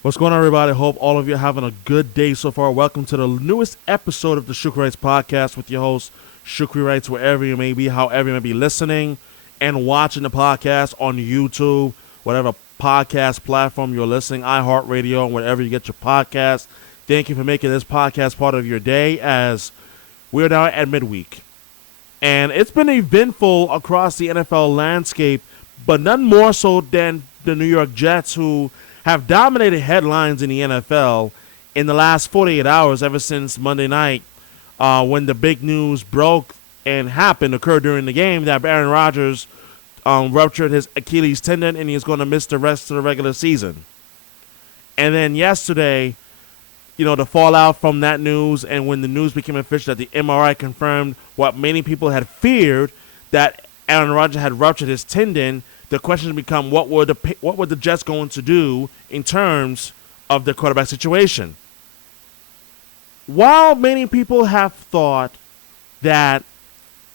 What's going on, everybody? Hope all of you are having a good day so far. Welcome to the newest episode of the Shukri Wrights Podcast with your host, Shukri Wrights, wherever you may be, however you may be listening and watching the podcast on YouTube, whatever podcast platform you're listening, iHeartRadio, and wherever you get your podcast. Thank you for making this podcast part of your day as we're now at midweek. And it's been eventful across the NFL landscape, but none more so than the New York Jets, who have dominated headlines in the NFL in the last 48 hours ever since Monday night when the big news broke and occurred during the game that Aaron Rodgers ruptured his Achilles tendon and he's going to miss the rest of the regular season. And then yesterday, the fallout from that news, and when the news became official that the MRI confirmed what many people had feared, that Aaron Rodgers had ruptured his tendon, the question become what were the Jets going to do in terms of the quarterback situation. While many people have thought that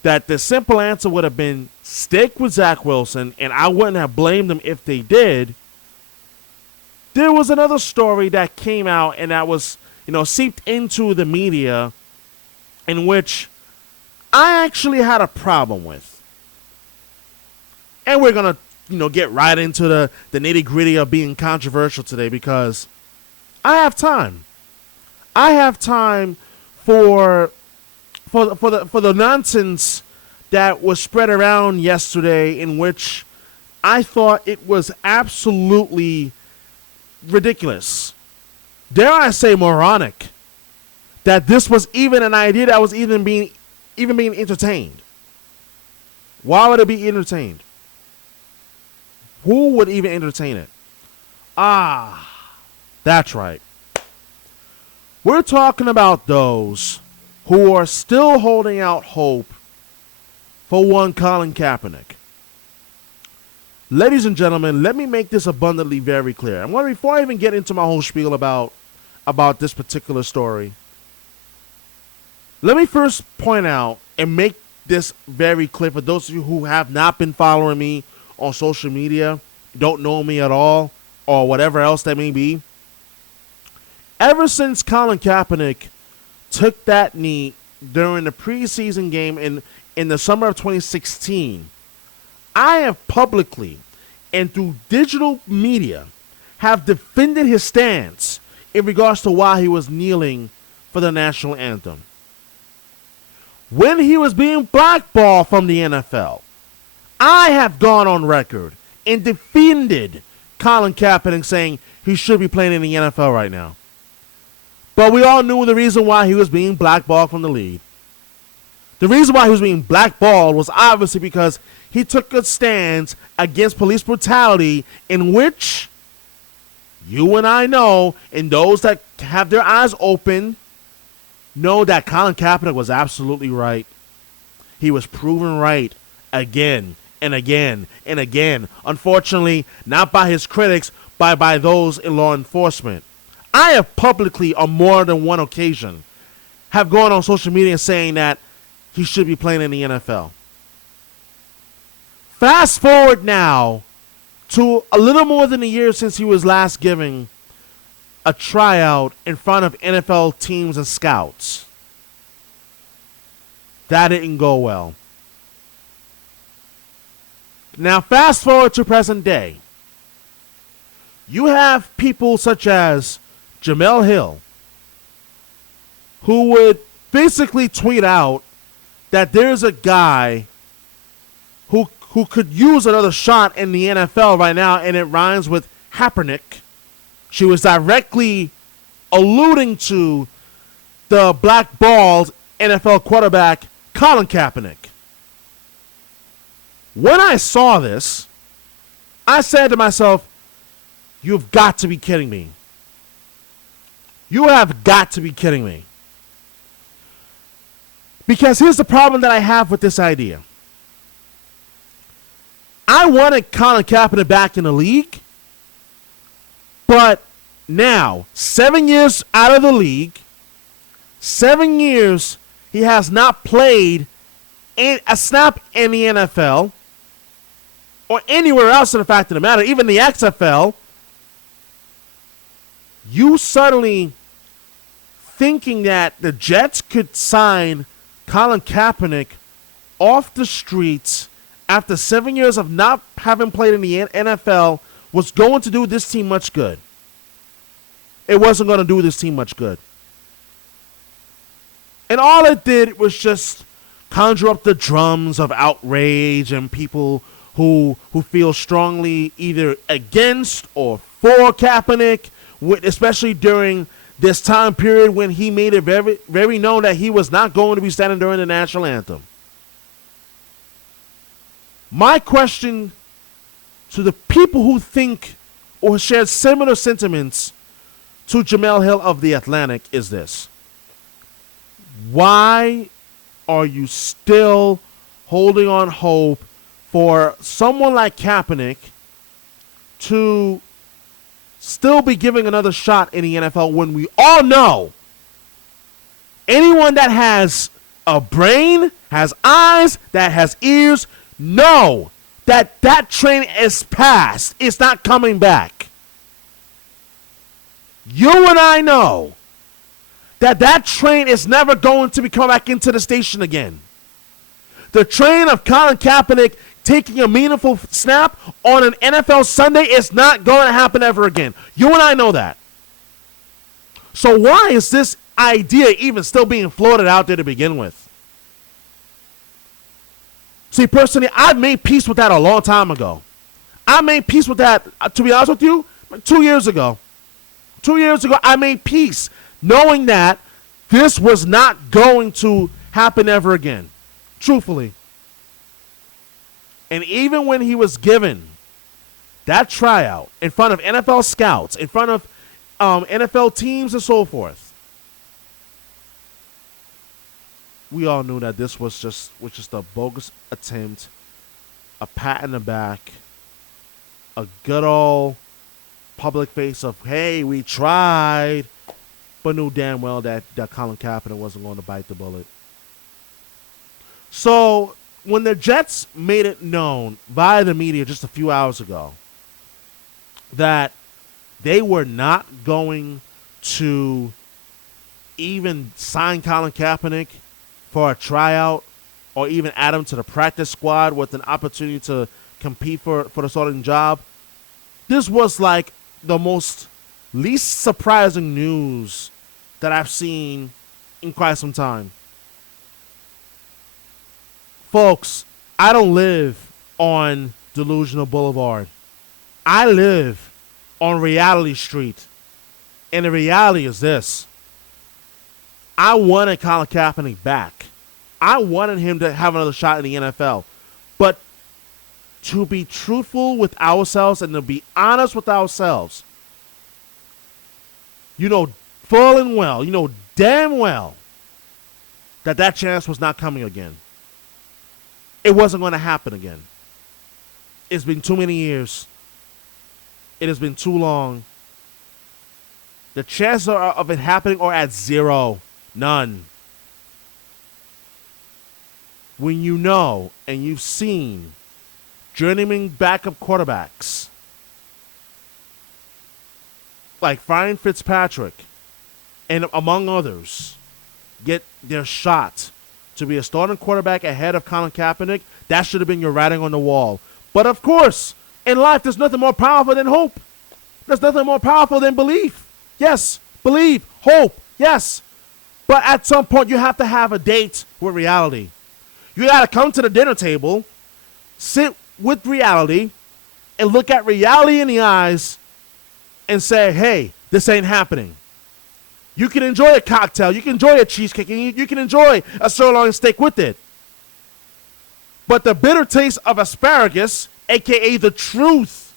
the simple answer would have been stick with Zach Wilson, and I wouldn't have blamed them if they did, there was another story that came out and that was, seeped into the media, in which I actually had a problem with. And we're going to, get right into the nitty-gritty of being controversial today because I have time. I have time for the nonsense that was spread around yesterday, in which I thought it was absolutely ridiculous. Dare I say moronic, that this was even an idea that was even being entertained. Why would it be entertained? Who would even entertain it? That's right. We're talking about those who are still holding out hope for one Colin Kaepernick. Ladies and gentlemen, let me make this abundantly very clear. Before I even get into my whole spiel about this particular story, let me first point out and make this very clear for those of you who have not been following me on social media, don't know me at all, or whatever else that may be. Ever since Colin Kaepernick took that knee during the preseason game in the summer of 2016, I have publicly and through digital media have defended his stance in regards to why he was kneeling for the national anthem. When he was being blackballed from the NFL, I have gone on record and defended Colin Kaepernick, saying he should be playing in the NFL right now. But we all knew the reason why he was being blackballed from the league. The reason why he was being blackballed was obviously because he took a stance against police brutality, in which you and I know, and those that have their eyes open, know that Colin Kaepernick was absolutely right. He was proven right again and again and again. Unfortunately, not by his critics, but by those in law enforcement. I have publicly, on more than one occasion, have gone on social media saying that he should be playing in the NFL. Fast forward now to a little more than a year since he was last giving a tryout in front of NFL teams and scouts. That didn't go well. Now, fast forward to present day. You have people such as Jamel Hill, who would basically tweet out that there's a guy who could use another shot in the NFL right now, and it rhymes with Kaepernick. She was directly alluding to the blackballed NFL quarterback Colin Kaepernick. When I saw this, I said to myself, you've got to be kidding me. You have got to be kidding me. Because here's the problem that I have with this idea. I wanted Colin Kaepernick back in the league, but now, 7 years out of the league, 7 years he has not played a snap in the NFL or anywhere else in the fact of the matter, even the XFL. You suddenly thinking that the Jets could sign Colin Kaepernick off the streets after 7 years of not having played in the NFL was going to do this team much good. It wasn't going to do this team much good. And all it did was just conjure up the drums of outrage and people who feel strongly either against or for Kaepernick, especially during this time period when he made it very, very known that he was not going to be standing during the national anthem. My question to the people who think or share similar sentiments to Jamel Hill of The Atlantic is this. Why are you still holding on hope for someone like Kaepernick to still be giving another shot in the NFL when we all know anyone that has a brain, has eyes, that has ears, know that that train is past. It's not coming back. You and I know that that train is never going to be coming back into the station again. The train of Colin Kaepernick taking a meaningful snap on an NFL Sunday is not going to happen ever again. You and I know that. So why is this idea even still being floated out there to begin with? See, personally, I made peace with that a long time ago. I made peace with that, to be honest with you, 2 years ago. 2 years ago, I made peace knowing that this was not going to happen ever again. Truthfully. And even when he was given that tryout in front of NFL scouts, in front of NFL teams and so forth, we all knew that this was just a bogus attempt, a pat in the back, a good old public face of, hey, we tried, but knew damn well that Colin Kaepernick wasn't going to bite the bullet. So when the Jets made it known via the media just a few hours ago that they were not going to even sign Colin Kaepernick for a tryout or even add him to the practice squad with an opportunity to compete for the starting job, this was like the most least surprising news that I've seen in quite some time. Folks, I don't live on Delusional Boulevard. I live on Reality Street. And the reality is this. I wanted Colin Kaepernick back. I wanted him to have another shot in the NFL. But to be truthful with ourselves and to be honest with ourselves, you know full and well, you know damn well that chance was not coming again. It wasn't going to happen again. It's been too many years. It has been too long. The chances of it happening are at zero. None. When you know and you've seen journeyman backup quarterbacks like Ryan Fitzpatrick and among others get their shot to be a starting quarterback ahead of Colin Kaepernick, that should have been your writing on the wall. But of course, in life, there's nothing more powerful than hope. There's nothing more powerful than belief. Yes, believe, hope, yes. But at some point, you have to have a date with reality. You got to come to the dinner table, sit with reality, and look at reality in the eyes and say, hey, this ain't happening. You can enjoy a cocktail. You can enjoy a cheesecake. And you can enjoy a sirloin steak with it. But the bitter taste of asparagus, a.k.a. the truth,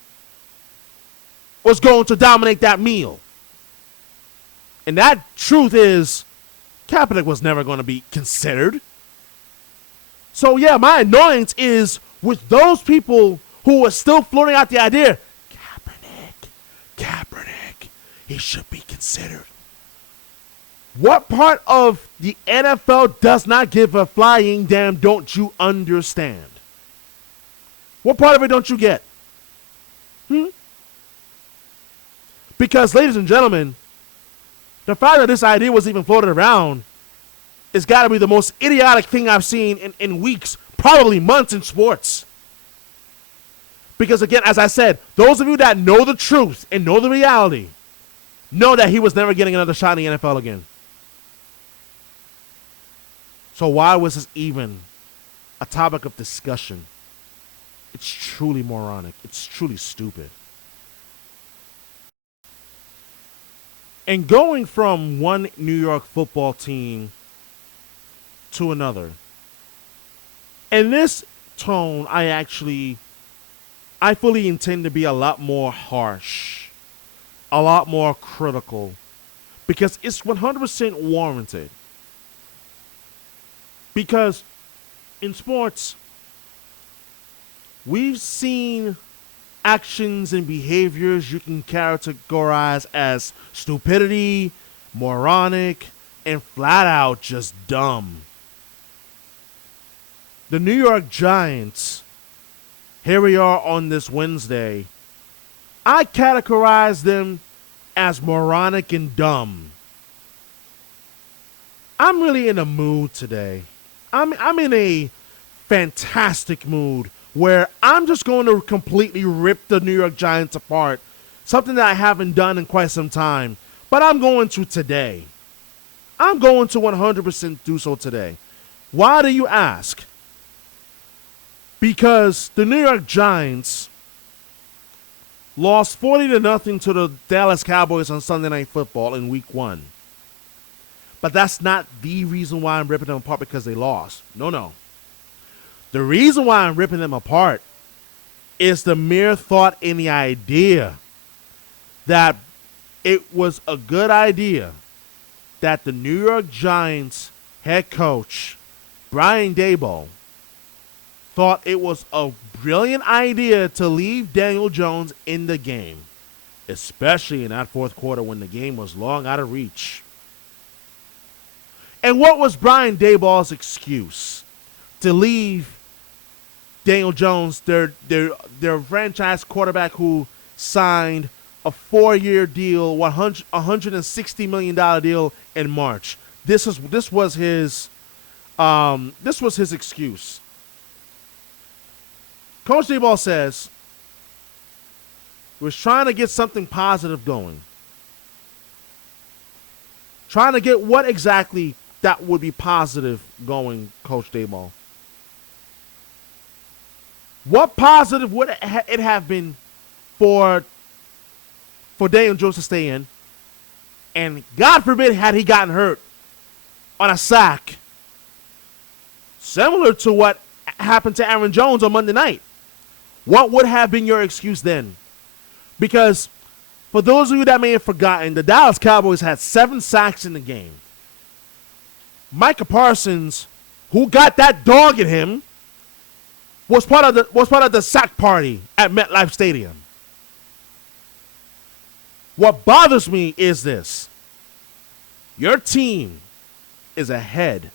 was going to dominate that meal. And that truth is Kaepernick was never going to be considered. So, yeah, my annoyance is with those people who are still floating out the idea, Kaepernick, he should be considered. What part of the NFL does not give a flying damn don't you understand? What part of it don't you get? Because, ladies and gentlemen, The fact that this idea was even floated around has got to be the most idiotic thing I've seen in weeks, probably months in sports. Because again, as I said, those of you that know the truth and know the reality know that he was never getting another shot in the NFL again. So why was this even a topic of discussion? It's truly moronic. It's truly stupid. And going from one New York football team to another. In this tone, I fully intend to be a lot more harsh, a lot more critical, because it's 100% warranted. Because in sports, we've seen actions and behaviors you can categorize as stupidity, moronic, and flat out just dumb. The New York Giants, here we are on this Wednesday. I categorize them as moronic and dumb. I'm really in a mood today. I'm in a fantastic mood where I'm just going to completely rip the New York Giants apart. Something that I haven't done in quite some time. But I'm going to today. I'm going to 100% do so today. Why do you ask? Because the New York Giants lost 40-0 to the Dallas Cowboys on Sunday Night Football in Week 1. But that's not the reason why I'm ripping them apart because they lost. No. The reason why I'm ripping them apart is the mere thought and the idea that it was a good idea that the New York Giants head coach, Brian Daboll, thought it was a brilliant idea to leave Daniel Jones in the game, especially in that fourth quarter when the game was long out of reach. And what was Brian Daboll's excuse to leave Daniel Jones, their franchise quarterback who signed a 4-year deal, $160 million deal in March? This was his excuse. Coach Daboll says he was trying to get something positive going. Trying to get what exactly that would be positive going, Coach Daboll? What positive would it have been for Daniel Jones to stay in? And God forbid had he gotten hurt on a sack, similar to what happened to Aaron Jones on Monday night. What would have been your excuse then? Because for those of you that may have forgotten, the Dallas Cowboys had 7 sacks in the game. Micah Parsons, who got that dog in him, was part of the sack party at MetLife Stadium. What bothers me is this. Your team is ahead.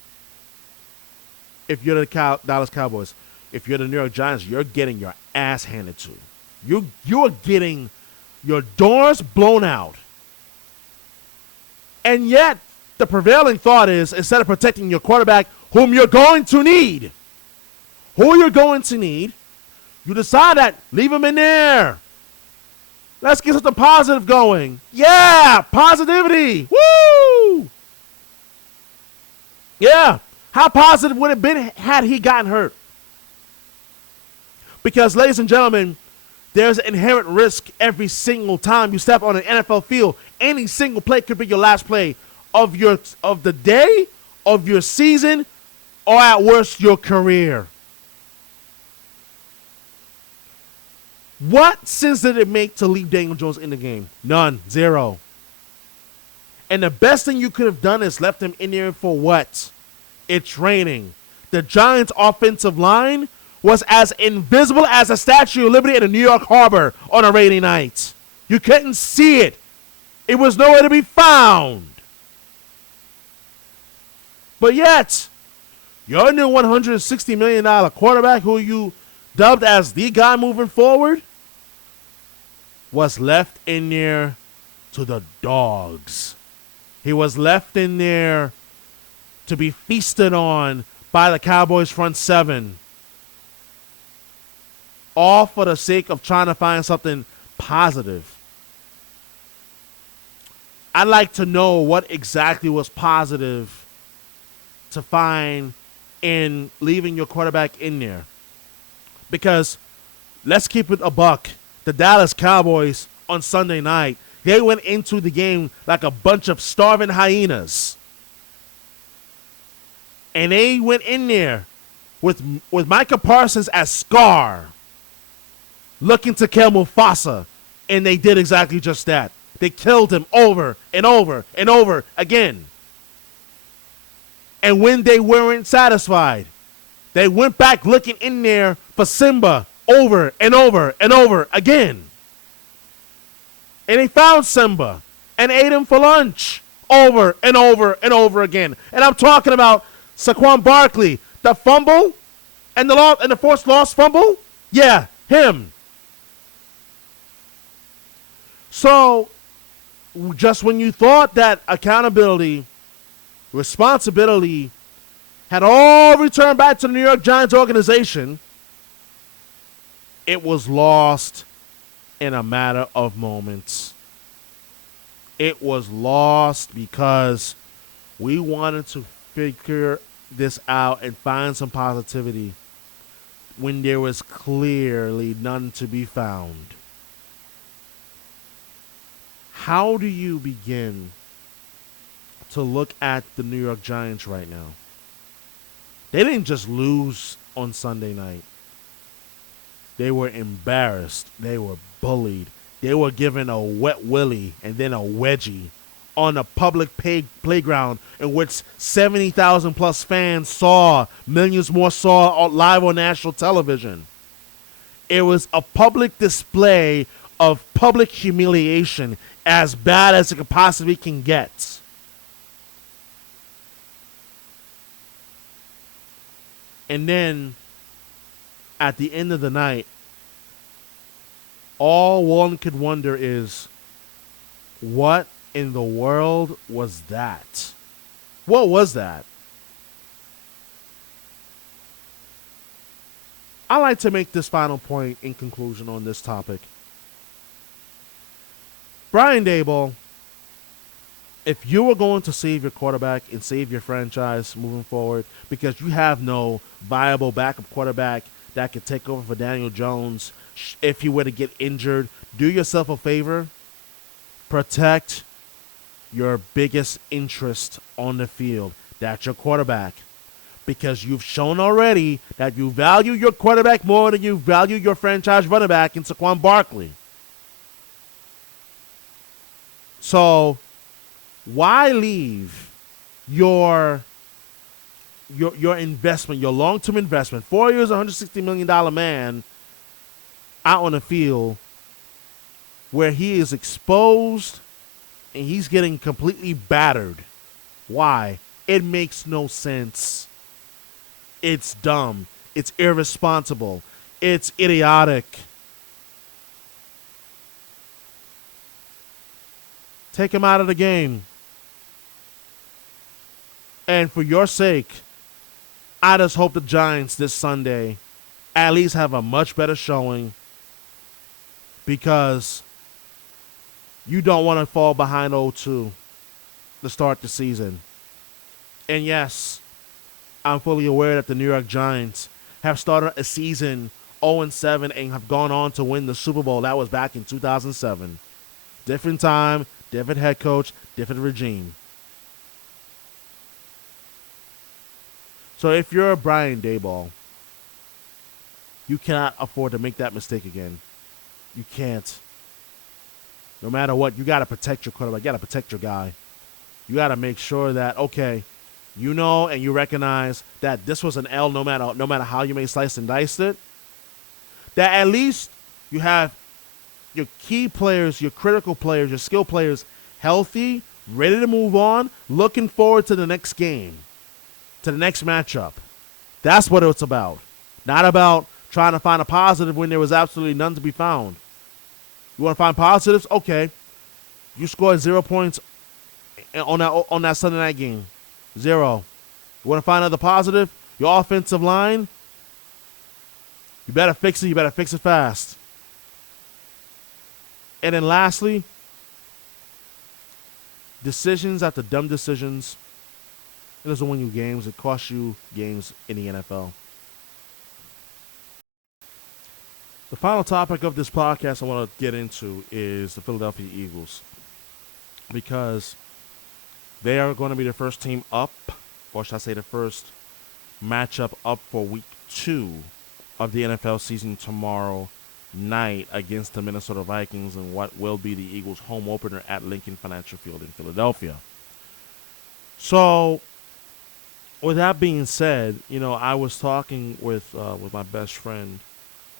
If you're the Dallas Cowboys, if you're the New York Giants, you're getting your ass handed to. You're getting your doors blown out. And yet, the prevailing thought is, instead of protecting your quarterback, whom you're going to need, you decide that leave him in there. Let's get something positive going. Yeah, positivity. Woo! Yeah, how positive would it have been had he gotten hurt? Because, ladies and gentlemen, there's an inherent risk every single time you step on an NFL field. Any single play could be your last play of the day, of your season, or at worst, your career. What sense did it make to leave Daniel Jones in the game? None. Zero. And the best thing you could have done is left him in there for what? It's raining. The Giants' offensive line was as invisible as a Statue of Liberty in a New York harbor on a rainy night. You couldn't see it. It was nowhere to be found. But yet, your new $160 million quarterback, who you dubbed as the guy moving forward, was left in there to the dogs. He was left in there to be feasted on by the Cowboys front seven, all for the sake of trying to find something positive. I'd like to know what exactly was positive to find in leaving your quarterback in there. Because let's keep it a buck. The Dallas Cowboys on Sunday night, they went into the game like a bunch of starving hyenas. And they went in there with Micah Parsons as Scar, looking to kill Mufasa, and they did exactly just that. They killed him over and over and over again. And when they weren't satisfied, they went back looking in there for Simba over and over and over again. And they found Simba and ate him for lunch over and over and over again. And I'm talking about Saquon Barkley, the fumble and the forced loss fumble. Yeah, him. So, just when you thought that accountability, responsibility had all returned back to the New York Giants organization, it was lost in a matter of moments. It was lost because we wanted to figure this out and find some positivity when there was clearly none to be found. How do you begin to look at the New York Giants right now? They didn't just lose on Sunday night. They were embarrassed. They were bullied. They were given a wet willy and then a wedgie on a public playground in which 70,000 plus fans saw, millions more saw live on national television. It was a public display of public humiliation as bad as it possibly can get. And then, at the end of the night, all one could wonder is, what in the world was that? What was that? I like to make this final point in conclusion on this topic. Brian Daboll, if you were going to save your quarterback and save your franchise moving forward because you have no viable backup quarterback that could take over for Daniel Jones if he were to get injured, do yourself a favor. Protect your biggest interest on the field. That's your quarterback. Because you've shown already that you value your quarterback more than you value your franchise running back in Saquon Barkley. So, why leave your investment, your long-term investment, 4 years, $160 million man, out on the field where he is exposed and he's getting completely battered? Why? It makes no sense. It's dumb. It's irresponsible. It's idiotic. Take him out of the game. And for your sake, I just hope the Giants this Sunday at least have a much better showing, because you don't want to fall behind 0-2 to start the season. And yes, I'm fully aware that the New York Giants have started a season 0-7 and have gone on to win the Super Bowl. That was back in 2007. Different time, different head coach, different regime. So if you're a Brian Daboll, you cannot afford to make that mistake again. You can't. No matter what, you got to protect your quarterback. You got to protect your guy. You got to make sure that, okay, you know and you recognize that this was an L no matter how you may slice and dice it, that at least you have your key players, your critical players, your skill players healthy, ready to move on, looking forward to the next game, to the next matchup. That's what it's about. Not about trying to find a positive when there was absolutely none to be found. You want to find positives? Okay. You scored 0 points on that Sunday night game? Zero. You want to find another positive? Your offensive line, you better fix it. You better fix it fast. And then lastly, decisions after dumb decisions. It doesn't win you games. It costs you games in the NFL. The final topic of this podcast I want to get into is the Philadelphia Eagles, because they are going to be the first team up, or should I say the first matchup up for week 2 of the NFL season tomorrow night against the Minnesota Vikings in what will be the Eagles' home opener at Lincoln Financial Field in Philadelphia. So, with that being said, I was talking with my best friend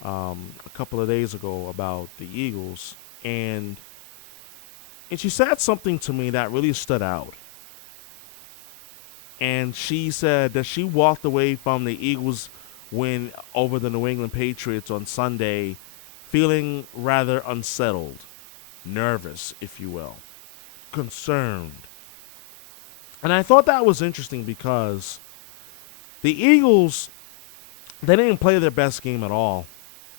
a couple of days ago about the Eagles, and she said something to me that really stood out. And she said that she walked away from the Eagles win over the New England Patriots on Sunday feeling rather unsettled, nervous, if you will, concerned. And I thought that was interesting because the Eagles, they didn't play their best game at all,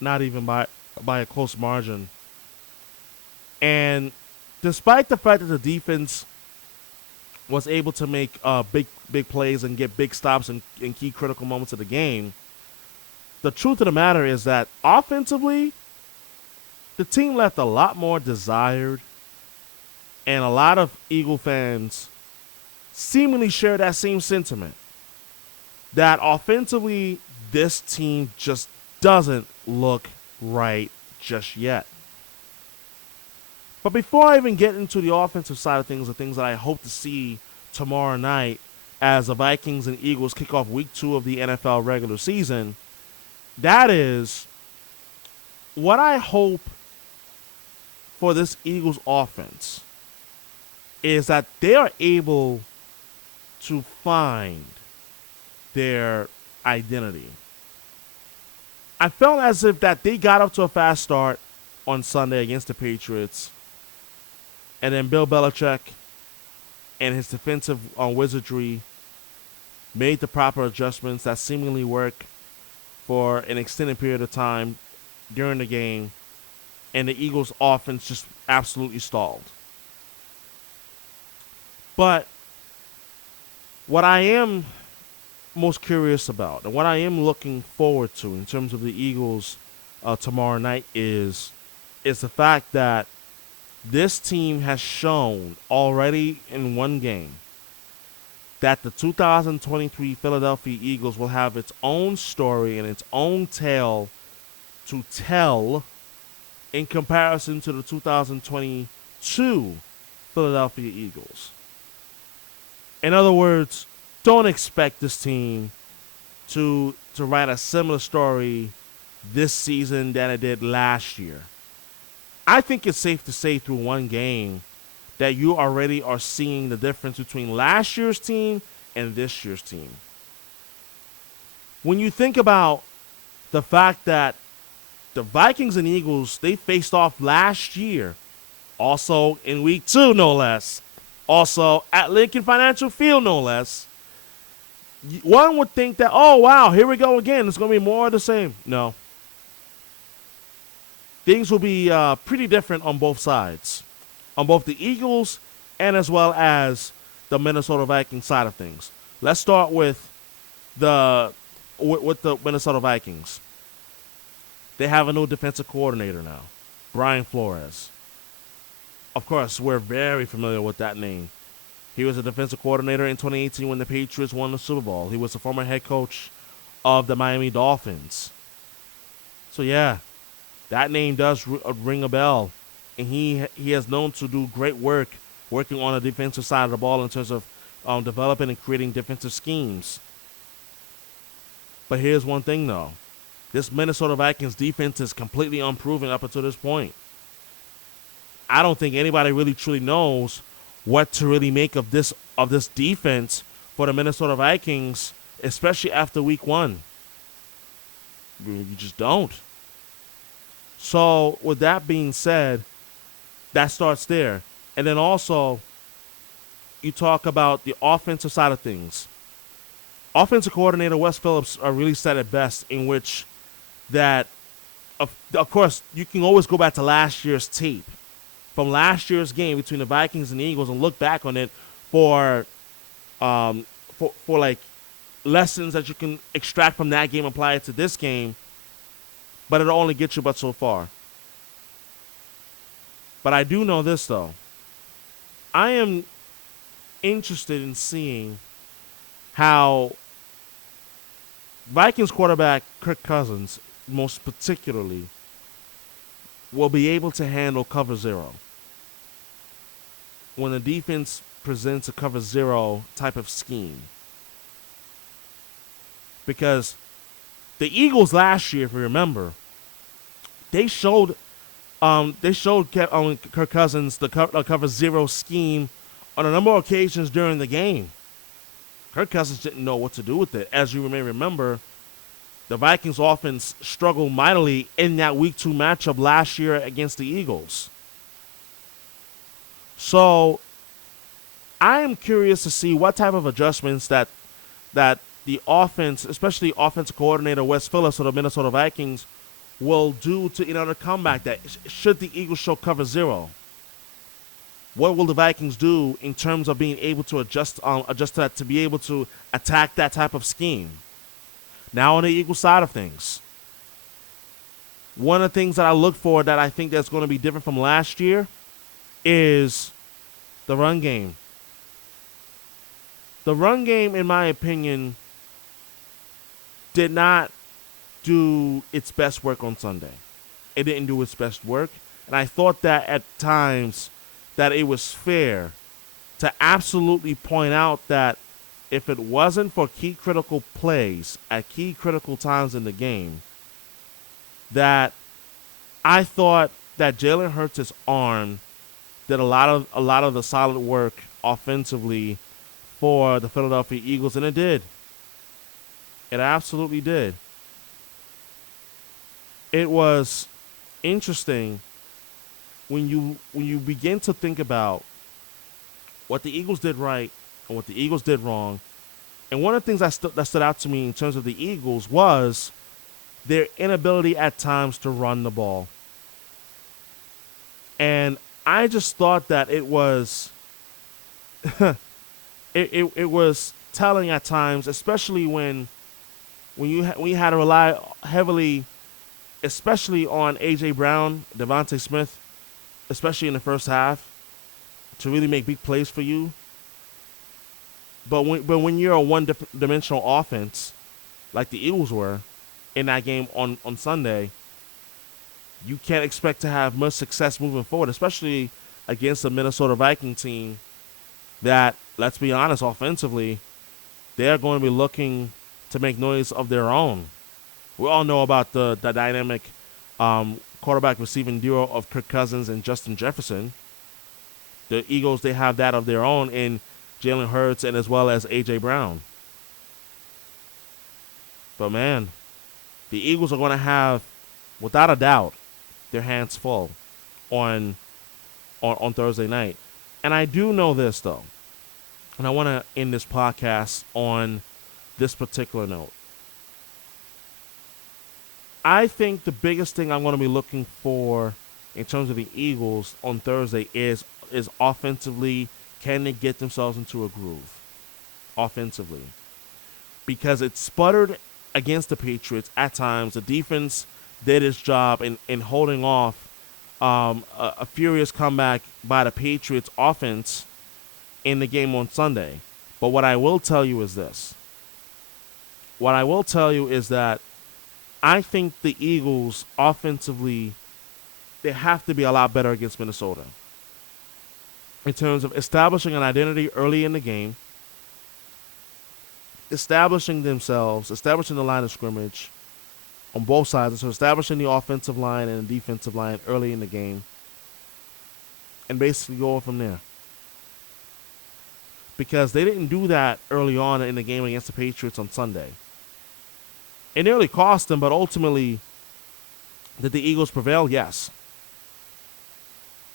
not even by a close margin. And despite the fact that the defense was able to make big plays and get big stops in key critical moments of the game, the truth of the matter is that offensively, the team left a lot more desired, and a lot of Eagle fans seemingly share that same sentiment, that offensively, this team just doesn't look right just yet. But before I even get into the offensive side of things, the things that I hope to see tomorrow night as the Vikings and Eagles kick off week 2 of the NFL regular season, that is what I hope for this Eagles offense is that they are able to find their identity. I felt as if that they got up to a fast start on Sunday against the Patriots, and then Bill Belichick and his defensive wizardry made the proper adjustments that seemingly work for an extended period of time during the game, and the Eagles' offense just absolutely stalled. But what I am most curious about, and what I am looking forward to in terms of the Eagles tomorrow night is the fact that this team has shown already in one game that the 2023 Philadelphia Eagles will have its own story and its own tale to tell in comparison to the 2022 Philadelphia Eagles. In other words, don't expect this team to write a similar story this season than it did last year. I think it's safe to say through one game that you already are seeing the difference between last year's team and this year's team. When you think about the fact that the Vikings and Eagles, they faced off last year, also in week 2, no less, also at Lincoln Financial Field, no less, one would think that, oh, wow, here we go again. It's going to be more of the same. No. Things will be pretty different on both sides, on both the Eagles and as well as the Minnesota Vikings side of things. Let's start with the Minnesota Vikings. They have a new defensive coordinator now, Brian Flores. Of course, we're very familiar with that name. He was a defensive coordinator in 2018 when the Patriots won the Super Bowl. He was the former head coach of the Miami Dolphins. So, yeah. That name does ring a bell, and he has known to do great work working on the defensive side of the ball in terms of developing and creating defensive schemes. But here's one thing, though. This Minnesota Vikings defense is completely unproven up until this point. I don't think anybody really truly knows what to really make of this defense for the Minnesota Vikings, especially after week 1. You just don't. So, with that being said, that starts there. And then also, you talk about the offensive side of things. Offensive coordinator Wes Phillips really said it best, in which that, of course, you can always go back to last year's tape from last year's game between the Vikings and the Eagles and look back on it for like lessons that you can extract from that game and apply it to this game, but it'll only get you but so far. But I do know this, though. I am interested in seeing how Vikings quarterback Kirk Cousins, most particularly, will be able to handle cover zero. When the defense presents a cover zero type of scheme. Because the Eagles last year, if you remember, they showed Kirk Cousins the cover zero scheme on a number of occasions during the game. Kirk Cousins didn't know what to do with it. As you may remember, the Vikings offense struggled mightily in that Week 2 matchup last year against the Eagles. So I am curious to see what type of adjustments that the offense, especially offensive coordinator Wes Phillips of the Minnesota Vikings, will do to come back. That should the Eagles show cover zero, what will the Vikings do in terms of being able to adjust to that, to be able to attack that type of scheme? Now on the Eagles side of things, one of the things that I look for that I think that's going to be different from last year is the run game. The run game, in my opinion, did not do its best work on Sunday. It didn't do its best work. And I thought that at times that it was fair to absolutely point out that if it wasn't for key critical plays at key critical times in the game, that I thought that Jalen Hurts' arm did a lot of the solid work offensively for the Philadelphia Eagles, and it did. It absolutely did. It was interesting when you begin to think about what the Eagles did right and what the Eagles did wrong. And one of the things that stood out to me in terms of the Eagles was their inability at times to run the ball. And I just thought that it was it was telling at times, especially when you had to rely heavily, especially on A.J. Brown, Devontae Smith, especially in the first half, to really make big plays for you. But when you're a one-dimensional offense, like the Eagles were in that game on Sunday, you can't expect to have much success moving forward, especially against the Minnesota Viking team that, let's be honest, offensively, they're going to be looking to make noise of their own. We all know about the dynamic quarterback receiving duo of Kirk Cousins and Justin Jefferson. The Eagles, they have that of their own in Jalen Hurts and as well as A.J. Brown. But man, the Eagles are going to have, without a doubt, their hands full on Thursday night. And I do know this, though, and I want to end this podcast on this particular note. I think the biggest thing I'm going to be looking for in terms of the Eagles on Thursday is offensively, can they get themselves into a groove offensively? Because it sputtered against the Patriots at times. The defense did its job in holding off a furious comeback by the Patriots offense in the game on Sunday. But what I will tell you is this. What I will tell you is that I think the Eagles offensively, they have to be a lot better against Minnesota in terms of establishing an identity early in the game, establishing themselves, establishing the line of scrimmage on both sides, so establishing the offensive line and the defensive line early in the game, and basically go from there. Because they didn't do that early on in the game against the Patriots on Sunday. It nearly cost them, but ultimately, did the Eagles prevail? Yes.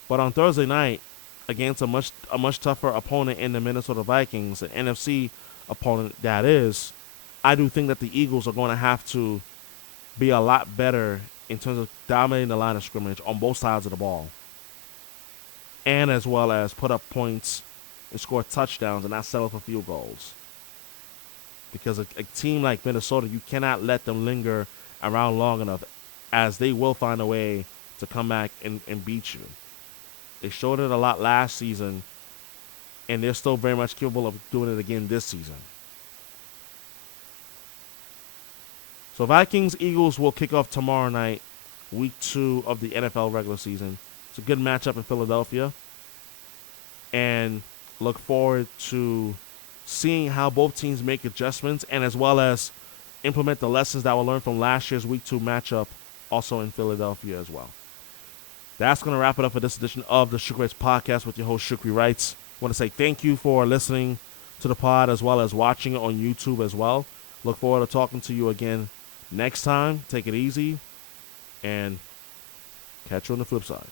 But on Thursday night, against a much tougher opponent in the Minnesota Vikings, an NFC opponent that is, I do think that the Eagles are going to have to be a lot better in terms of dominating the line of scrimmage on both sides of the ball, and as well as put up points and score touchdowns and not settle for field goals. Because a team like Minnesota, you cannot let them linger around long enough, as they will find a way to come back and beat you. They showed it a lot last season, and they're still very much capable of doing it again this season. So Vikings-Eagles will kick off tomorrow night, week 2 of the NFL regular season. It's a good matchup in Philadelphia. And look forward to seeing how both teams make adjustments, and as well as implement the lessons that were learned from last year's week 2 matchup also in Philadelphia as well. That's going to wrap it up for this edition of the Shukri Wrights Podcast with your host, Shukri Wrights. I want to say thank you for listening to the pod as well as watching it on YouTube as well. Look forward to talking to you again next time. Take it easy, and catch you on the flip side.